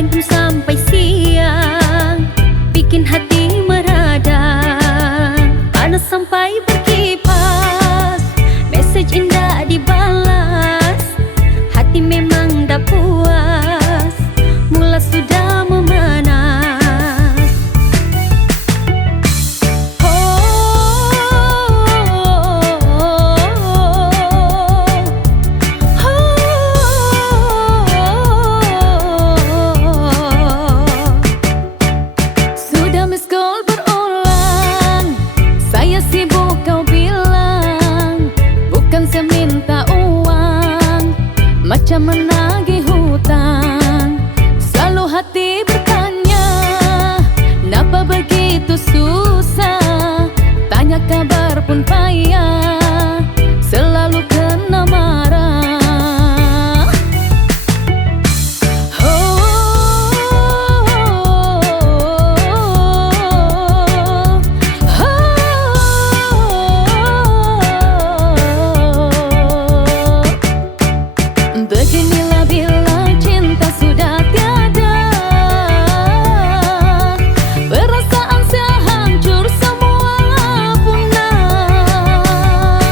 online pun sampai siang, bikin hati meradang. Panas sampai berkipas, mesej indah dibalas, hati memang dah puas, mula sudah memanas. Macam menagih hutang, selalu hati bertanya, kenapa begitu susah, tanya kabar pun payah, selalu kena marah. Beginilah bila cinta sudah tiada, perasaan saya hancur semua punah.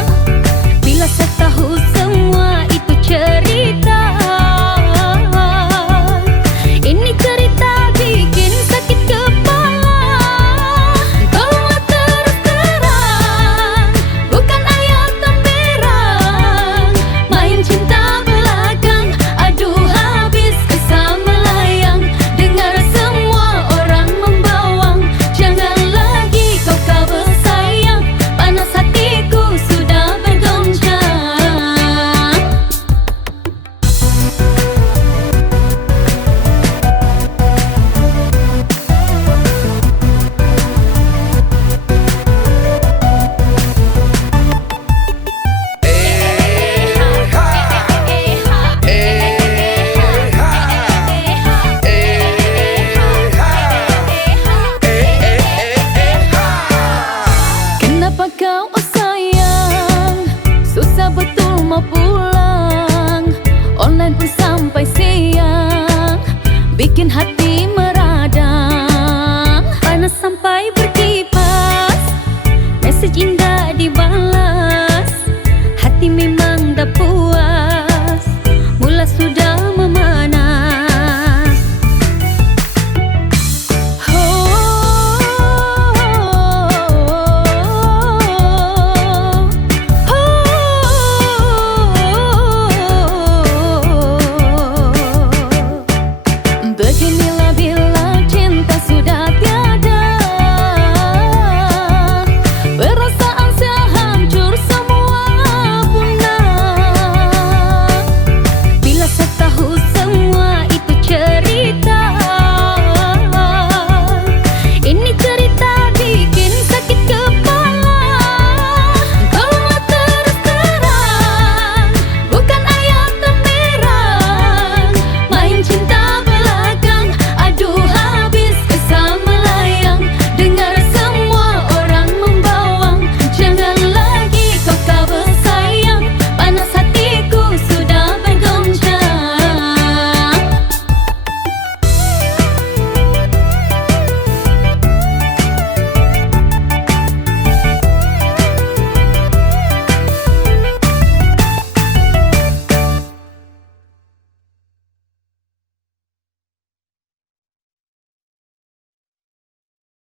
Bila saya tahu semua itu cerita, ini cerita bikin sakit kepala. Tolonglah terus terang, bukan ayat temperang, main cinta kau, oh sayang, susah betul mau pulang, online pun sampai siang, bikin hati meradang. Panas sampai berkipas, mesej indah dibalas, hati memang dah puas, mula sudah memanas. Begini